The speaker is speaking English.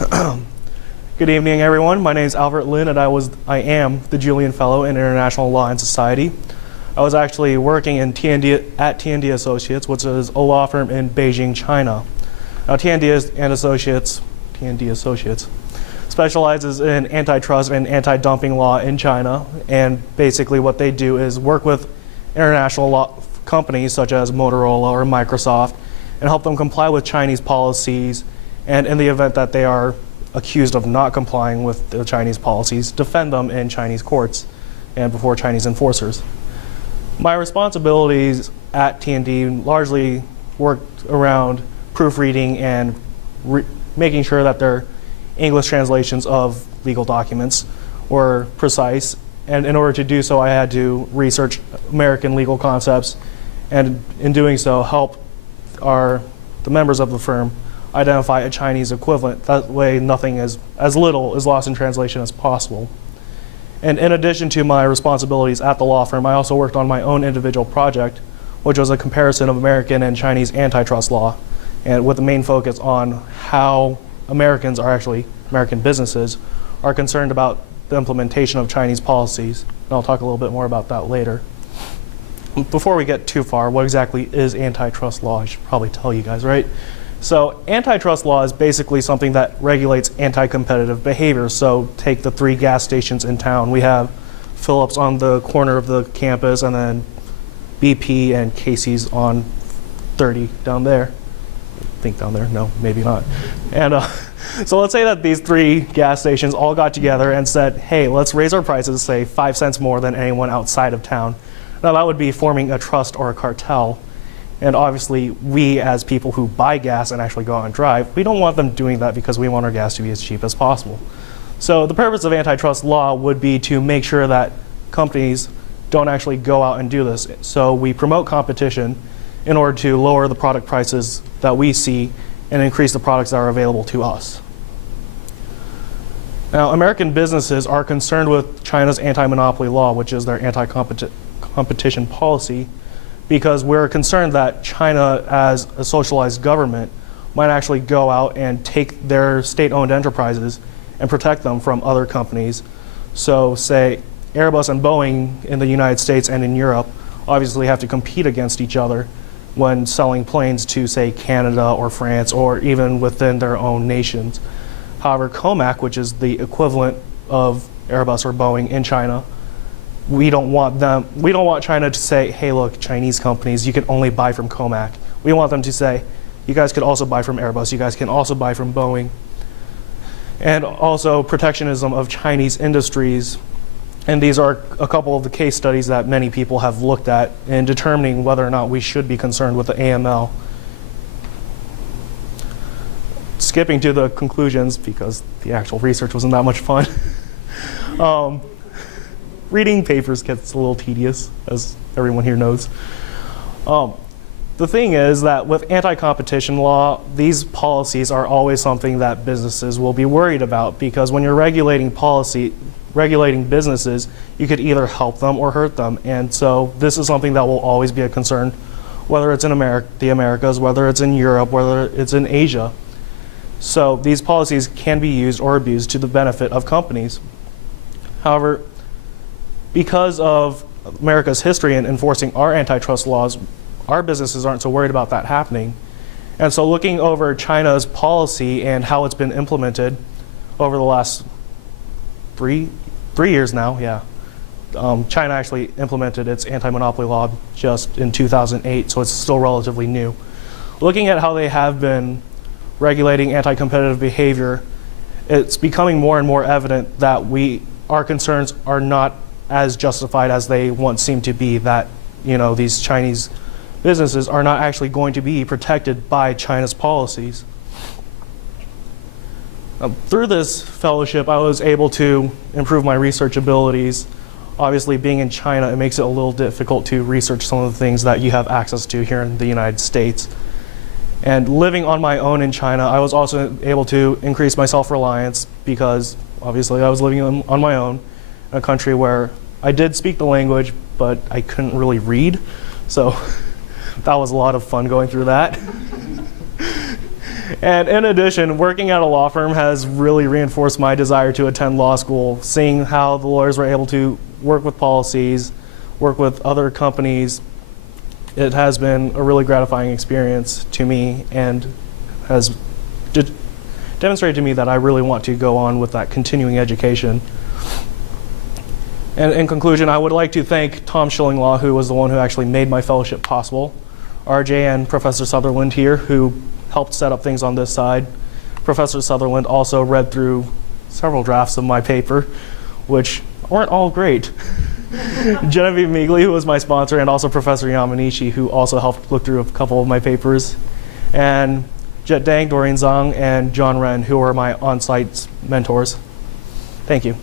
Good evening, everyone. My name is Albert Lin, and I am the Julian Fellow in International Law and Society. I was actually working at T&D Associates, which is a law firm in Beijing, China. Now, T&D Associates specializes in antitrust and anti-dumping law in China, and basically what they do is work with international law companies such as Motorola or Microsoft and help them comply with Chinese policies, and in the event that they are accused of not complying with the Chinese policies, defend them in Chinese courts and before Chinese enforcers. My responsibilities at T&D largely worked around proofreading and making sure that their English translations of legal documents were precise, and in order to do so I had to research American legal concepts, and in doing so help the members of the firm identify a Chinese equivalent. That way nothing as little is lost in translation as possible. And in addition to my responsibilities at the law firm, I also worked on my own individual project, which was a comparison of American and Chinese antitrust law, and with the main focus on how American businesses are concerned about the implementation of Chinese policies. And I'll talk a little bit more about that later. Before we get too far, what exactly is antitrust law? I should probably tell you guys, right? So antitrust law is basically something that regulates anti-competitive behavior. So take the 3 gas stations in town. We have Phillips on the corner of the campus, and then BP and Casey's on 30 down there. I think down there, no, maybe not. And so let's say that these 3 gas stations all got together and said, hey, let's raise our prices, say 5 cents more than anyone outside of town. Now that would be forming a trust or a cartel. And obviously, we as people who buy gas and actually go out and drive, we don't want them doing that because we want our gas to be as cheap as possible. So the purpose of antitrust law would be to make sure that companies don't actually go out and do this. So we promote competition in order to lower the product prices that we see and increase the products that are available to us. Now, American businesses are concerned with China's anti-monopoly law, which is their anti-competition policy, because we're concerned that China, as a socialized government, might actually go out and take their state-owned enterprises and protect them from other companies. So say Airbus and Boeing in the United States and in Europe obviously have to compete against each other when selling planes to, say, Canada or France, or even within their own nations. However, COMAC, which is the equivalent of Airbus or Boeing in China, we don't want China to say, hey, look, Chinese companies, you can only buy from COMAC. We want them to say, you guys could also buy from Airbus, you guys can also buy from Boeing. And also protectionism of Chinese industries. And these are a couple of the case studies that many people have looked at in determining whether or not we should be concerned with the AML. Skipping to the conclusions, because the actual research wasn't that much fun. Reading papers gets a little tedious, as everyone here knows. The thing is that with anti-competition law, these policies are always something that businesses will be worried about, because when you're regulating businesses, you could either help them or hurt them. And so this is something that will always be a concern, whether it's in the Americas, whether it's in Europe, whether it's in Asia. So these policies can be used or abused to the benefit of companies. However, because of America's history in enforcing our antitrust laws, our businesses aren't so worried about that happening. And so looking over China's policy and how it's been implemented over the last three years now, yeah. China actually implemented its anti-monopoly law just in 2008, so it's still relatively new. Looking at how they have been regulating anti-competitive behavior, it's becoming more and more evident that our concerns are not as justified as they once seemed to be, that these Chinese businesses are not actually going to be protected by China's policies. Through this fellowship, I was able to improve my research abilities. Obviously, being in China, it makes it a little difficult to research some of the things that you have access to here in the United States. And living on my own in China, I was also able to increase my self-reliance, because obviously I was living on my own in a country where I did speak the language, but I couldn't really read. So that was a lot of fun going through that. And in addition, working at a law firm has really reinforced my desire to attend law school, seeing how the lawyers were able to work with policies, work with other companies. It has been a really gratifying experience to me and has demonstrated to me that I really want to go on with that continuing education. And in conclusion, I would like to thank Tom Schilling-Law, who was the one who actually made my fellowship possible, RJ and Professor Sutherland here, who helped set up things on this side. Professor Sutherland also read through several drafts of my paper, which weren't all great. Genevieve Meagley, who was my sponsor, and also Professor Yamanishi, who also helped look through a couple of my papers. And Jet Dang, Doreen Zhang, and John Ren, who are my on-site mentors. Thank you.